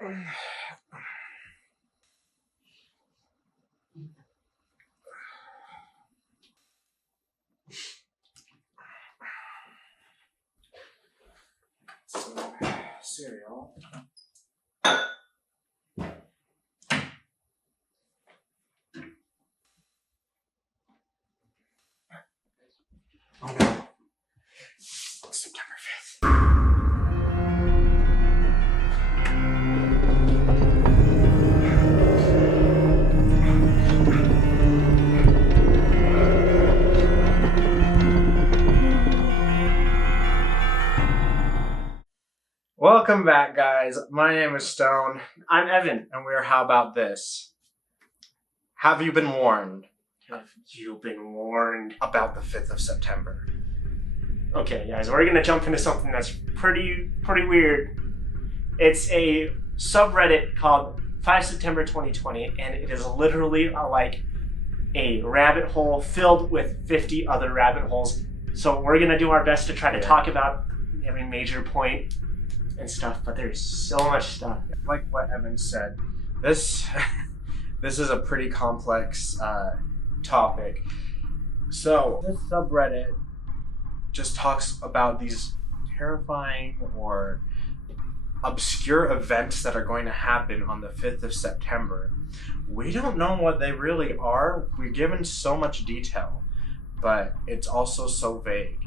Some cereal. Oh no. September 5th. Welcome back, guys. My name is Stone. I'm Evan. And we're How About This? Have you been warned? Have you been warned? About the 5th of September. Okay, guys, we're gonna jump into something that's pretty weird. It's a subreddit called 5September2020, and it is literally like a rabbit hole filled with 50 other rabbit holes. So we're gonna do our best to try to talk about every major point and stuff, but there's so much stuff. Like what Evan said, this is a pretty complex topic. So this subreddit just talks about these terrifying or obscure events that are going to happen on the 5th of September. We don't know what they really are. We're given so much detail, but it's also so vague.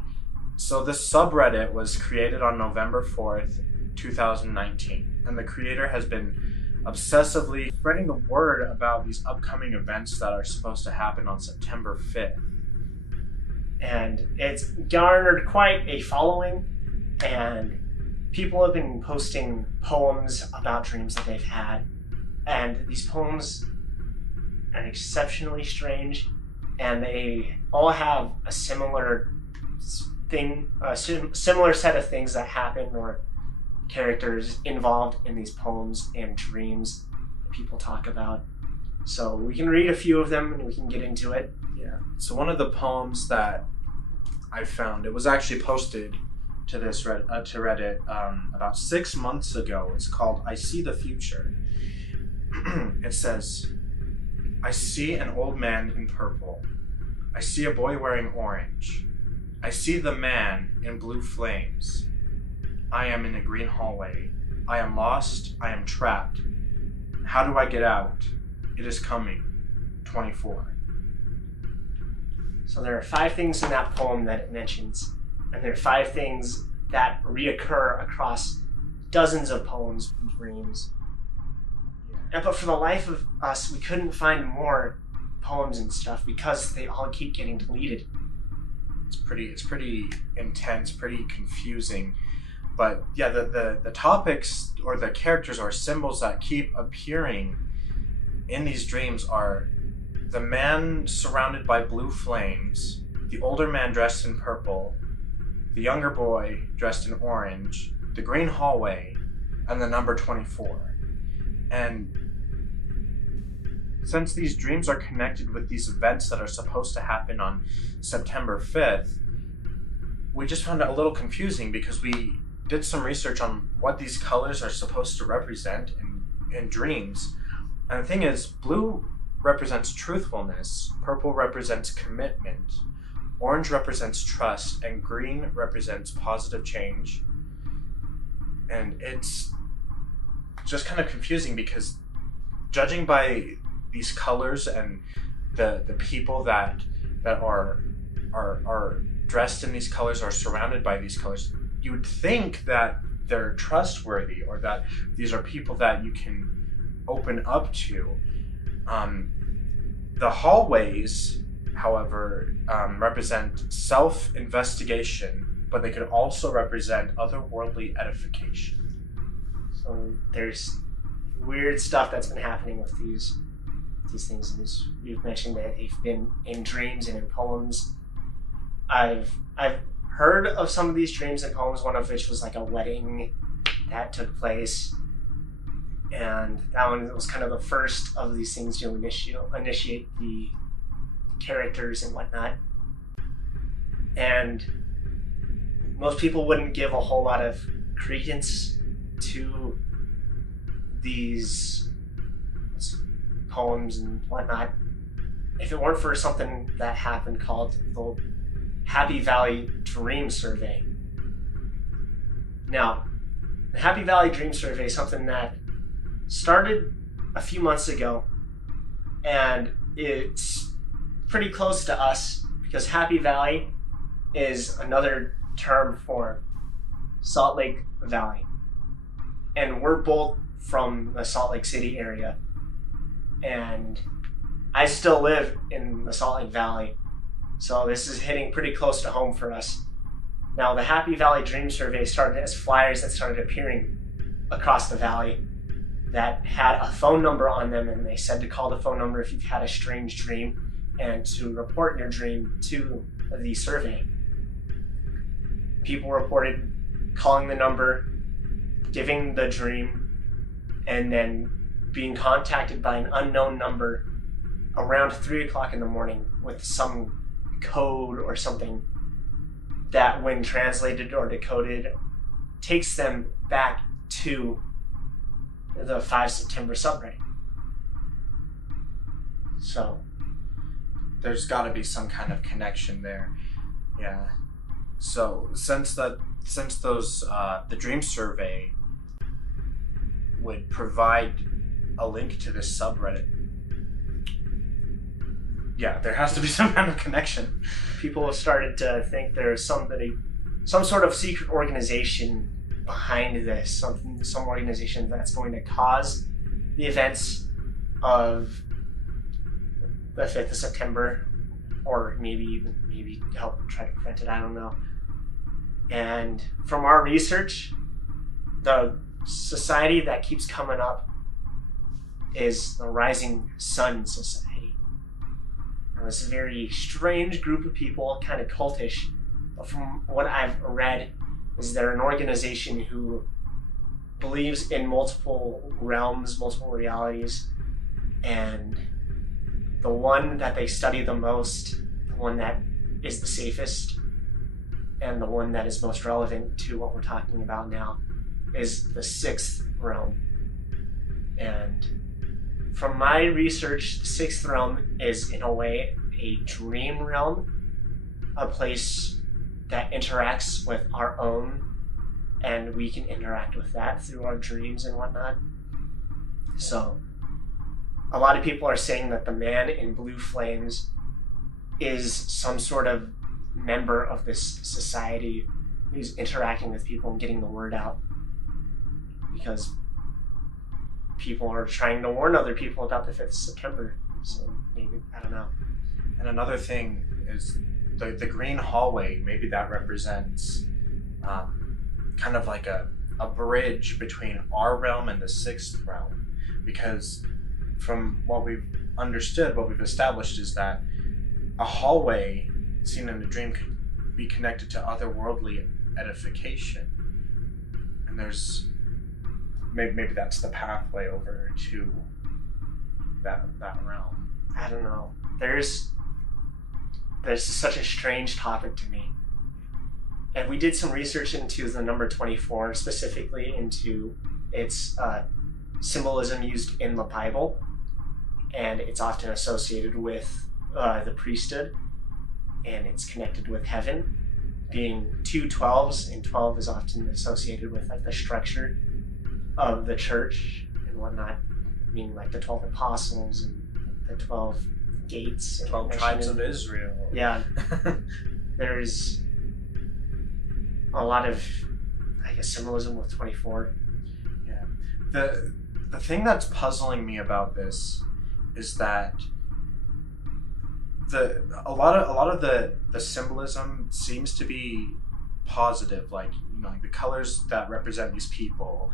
So this subreddit was created on November 4th, 2019, and the creator has been obsessively spreading the word about these upcoming events that are supposed to happen on September 5th. And it's garnered quite a following, and people have been posting poems about dreams that they've had, and these poems are exceptionally strange, and they all have a similar thing, a similar set of things that happen or characters involved in these poems and dreams that people talk about. So we can read a few of them and we can get into it. Yeah. So one of the poems that I found, it was actually posted to this Reddit about 6 months ago. It's called "I See the Future." It says, "I see an old man in purple. I see a boy wearing orange. I see the man in blue flames. I am in a green hallway. I am lost. I am trapped. How do I get out? It is coming. 24. So there are 5 things in that poem that it mentions, and there are 5 things that reoccur across dozens of poems and dreams. But for the life of us, we couldn't find more poems and stuff because they all keep getting deleted. It's pretty intense, pretty confusing. But yeah, the topics or the characters or symbols that keep appearing in these dreams are the man surrounded by blue flames, the older man dressed in purple, the younger boy dressed in orange, the green hallway, and the number 24. And since these dreams are connected with these events that are supposed to happen on September 5th, we just found it a little confusing because we did some research on what these colors are supposed to represent in dreams. And the thing is, blue represents truthfulness, purple represents commitment, orange represents trust, and green represents positive change. And it's just kind of confusing because judging by these colors and the people that are dressed in these colors or surrounded by these colors, you would think that they're trustworthy or that these are people that you can open up to. The hallways, however, represent self-investigation, but they could also represent otherworldly edification. So there's weird stuff that's been happening with these things. You've mentioned that they've been in dreams and in poems. I've heard of some of these dreams and poems, one of which was like a wedding that took place, and that one was kind of the first of these things to initiate the characters and whatnot. And most people wouldn't give a whole lot of credence to these poems and whatnot if it weren't for something that happened called the Happy Valley Dream Survey. Now, the Happy Valley Dream Survey is something that started a few months ago, and it's pretty close to us because Happy Valley is another term for Salt Lake Valley. And we're both from the Salt Lake City area. And I still live in the Salt Lake Valley. So this is hitting pretty close to home for us. Now, the Happy Valley Dream Survey started as flyers that started appearing across the valley that had a phone number on them, and they said to call the phone number if you've had a strange dream and to report your dream to the survey. People reported calling the number, giving the dream, and then being contacted by an unknown number around 3 o'clock in the morning with some code or something that, when translated or decoded, takes them back to the 5September subreddit. So there's got to be some kind of connection there. Yeah. So since the Dream Survey would provide a link to this subreddit, yeah, there has to be some kind of connection. People have started to think there's some sort of secret organization behind this, some organization that's going to cause the events of the 5th of September, or maybe help try to prevent it, I don't know. And from our research, the society that keeps coming up is the Rising Sun Society. Now, this is a very strange group of people, kind of cultish, but from what I've read, is they're an organization who believes in multiple realms, multiple realities, and the one that they study the most, the one that is the safest, and the one that is most relevant to what we're talking about now, is the 6th realm. And from my research, the 6th realm is, in a way, a dream realm, a place that interacts with our own, and we can interact with that through our dreams and whatnot. So a lot of people are saying that the man in blue flames is some sort of member of this society who's interacting with people and getting the word out, because people are trying to warn other people about the 5th of September. So maybe, I don't know. And another thing is the green hallway. Maybe that represents kind of like a bridge between our realm and the 6th realm, because from what we've understood, what we've established is that a hallway seen in a dream could be connected to otherworldly edification, and there's maybe that's the pathway over to that realm. I don't know. There's such a strange topic to me. And we did some research into the number 24, specifically into its symbolism used in the Bible, and it's often associated with the priesthood, and it's connected with heaven, being 2 12s, and 12 is often associated with like the structure of the church and whatnot, meaning like the 12 apostles and the 12 gates, 12 tribes of Israel. Yeah. There's a lot of, I guess, symbolism with 24. Yeah. The thing that's puzzling me about this is that a lot of the symbolism seems to be positive, like, you know, like the colors that represent these people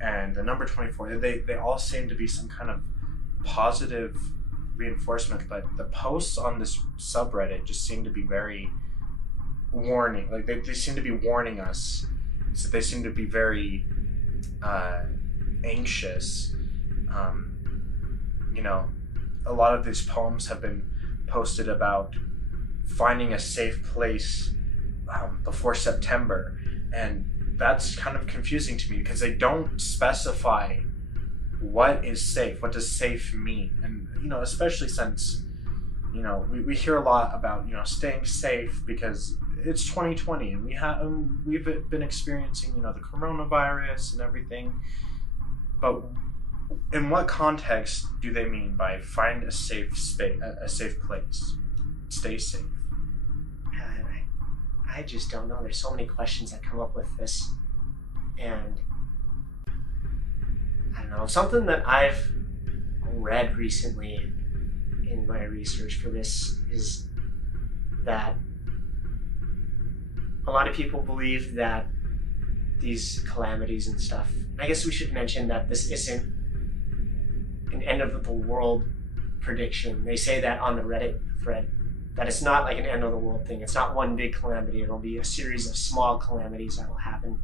and the number 24, they all seem to be some kind of positive reinforcement, but the posts on this subreddit just seem to be very warning. Like they seem to be warning us. So they seem to be very anxious. You know, a lot of these poems have been posted about finding a safe place before September, and that's kind of confusing to me because they don't specify what is safe? What does safe mean? And, especially since, we hear a lot about, staying safe because it's 2020 and we've been experiencing, the coronavirus and everything. But in what context do they mean by find a safe space, a safe place, stay safe? I just don't know. There's so many questions that come up with this, and I don't know. Something that I've read recently in my research for this is that a lot of people believe that these calamities and stuff. I guess we should mention that this isn't an end of the world prediction. They say that on the Reddit thread, that it's not like an end of the world thing. It's not one big calamity. It'll be a series of small calamities that will happen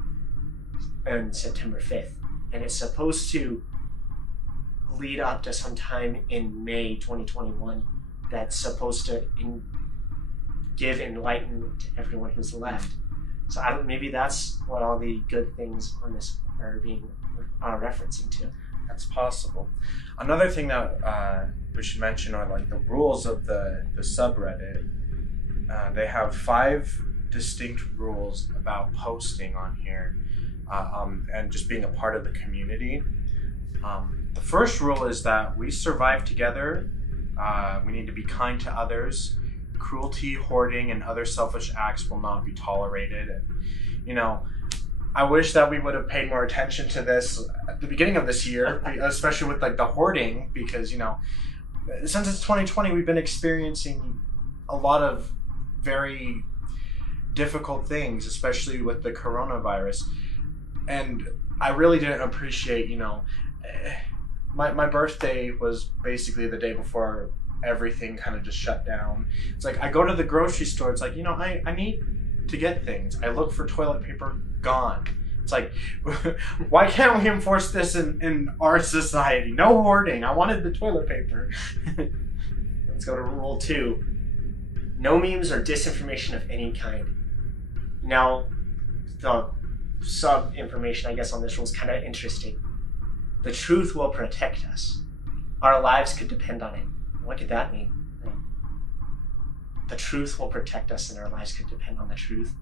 on September 5th. And it's supposed to lead up to sometime in May 2021 that's supposed to give enlightenment to everyone who's left. So maybe that's what all the good things on this are referencing to. That's possible. Another thing that we should mention are like the rules of the subreddit. They have 5 distinct rules about posting on here and just being a part of the community. The first rule is that we survive together. We need to be kind to others. Cruelty, hoarding, and other selfish acts will not be tolerated. And, I wish that we would have paid more attention to this at the beginning of this year, especially with like the hoarding, because, since it's 2020, we've been experiencing a lot of very difficult things, especially with the coronavirus. And I really didn't appreciate, my birthday was basically the day before everything kind of just shut down. It's like I go to the grocery store, it's like, I need to get things. I look for toilet paper, gone. It's like, why can't we enforce this in our society? No hoarding. I wanted the toilet paper. Let's go to rule 2. No memes or disinformation of any kind. Now, the sub-information, I guess, on this rule is kind of interesting. The truth will protect us. Our lives could depend on it. What could that mean? The truth will protect us and our lives could depend on the truth.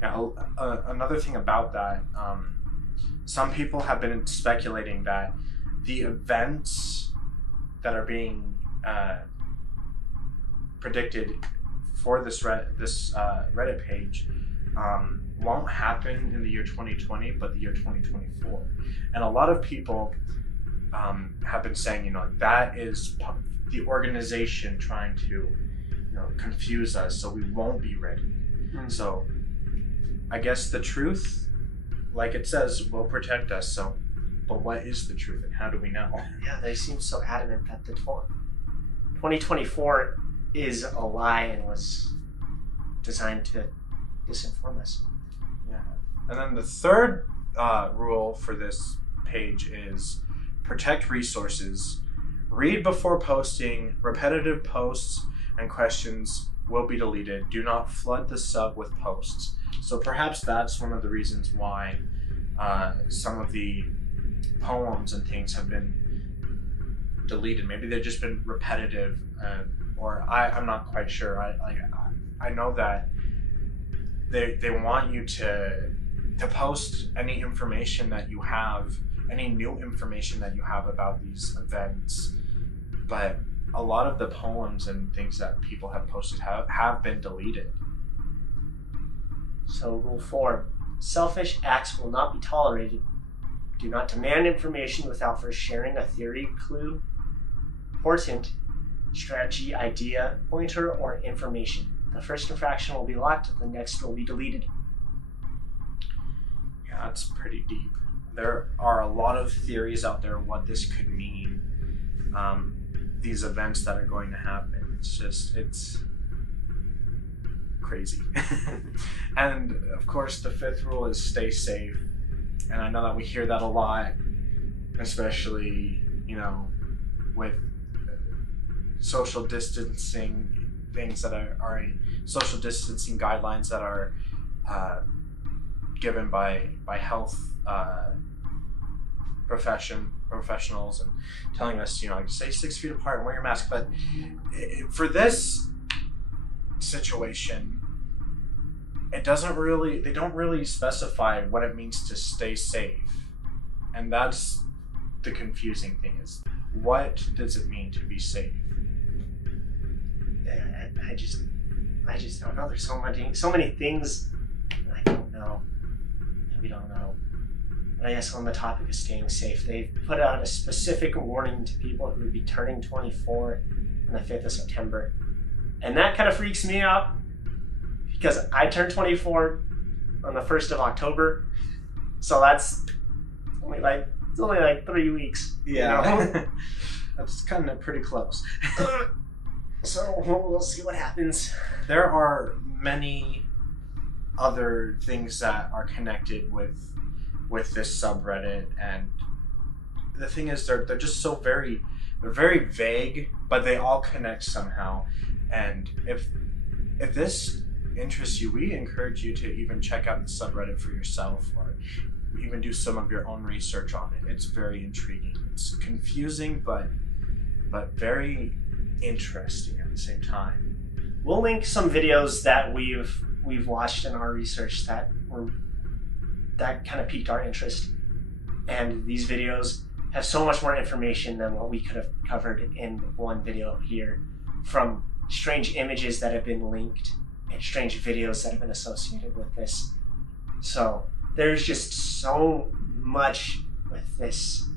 Yeah, another thing about that, some people have been speculating that the events that are being predicted for this Reddit page won't happen in the year 2020, but the year 2024. And a lot of people have been saying, that is the organization trying to, confuse us so we won't be ready. Mm-hmm. So I guess the truth, like it says, will protect us. So, but what is the truth and how do we know? Yeah, they seem so adamant that the 2024 is a lie and was designed to disinform us. Yeah. And then the third rule for this page is protect resources. Read before posting. Repetitive posts and questions will be deleted. Do not flood the sub with posts. So perhaps that's one of the reasons why some of the poems and things have been deleted. Maybe they've just been repetitive, or I'm not quite sure. I know that they want you to post any information that you have, any new information that you have about these events, but a lot of the poems and things that people have posted have been deleted. So rule 4, selfish acts will not be tolerated. Do not demand information without first sharing a theory, clue, portent, strategy, idea, pointer, or information. The first infraction will be locked, the next will be deleted. Yeah, that's pretty deep. There are a lot of theories out there what this could mean. These events that are going to happen. It's crazy. And of course, the 5th rule is stay safe. And I know that we hear that a lot, especially, with social distancing things that are social distancing guidelines that are given by health professionals and telling us, like, stay 6 feet apart and wear your mask. But for this situation, they don't really specify what it means to stay safe. And that's the confusing thing, is what does it mean to be safe? I just don't know. There's so many things I don't know. We don't know. But I guess on the topic of staying safe, they've put out a specific warning to people who would be turning 24 on the 5th of September. And that kind of freaks me out because I turned 24 on the 1st of October. So that's only like 3 weeks. Yeah. That's kind of pretty close. So we'll see what happens. There are many other things that are connected with this subreddit, and the thing is they're just so very vague, but they all connect somehow. And if this interests you, we encourage you to even check out the subreddit for yourself, or even do some of your own research on it. It's very intriguing. It's confusing, but very interesting at the same time. We'll link some videos that we've watched in our research that kind of piqued our interest. And these videos have so much more information than what we could have covered in one video here, from strange images that have been linked and strange videos that have been associated with this. So there's just so much with this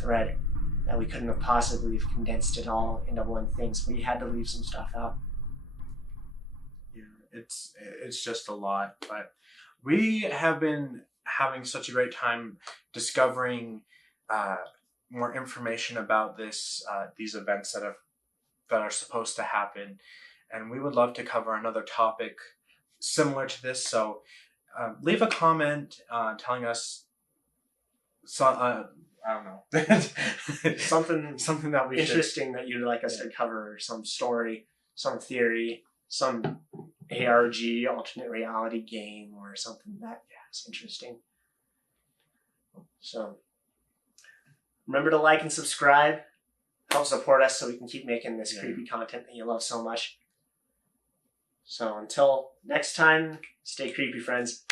thread that we couldn't have possibly have condensed it all into one thing, so we had to leave some stuff out. Yeah, it's just a lot, but we have been having such a great time discovering more information about these events that are supposed to happen, and we would love to cover another topic similar to this. So leave a comment telling us I don't know. something that we interesting that you'd like us to cover, some story, some theory, some ARG, alternate reality game, or something that is interesting. So remember to like and subscribe. Help support us so we can keep making this creepy content that you love so much. So until next time, stay creepy, friends.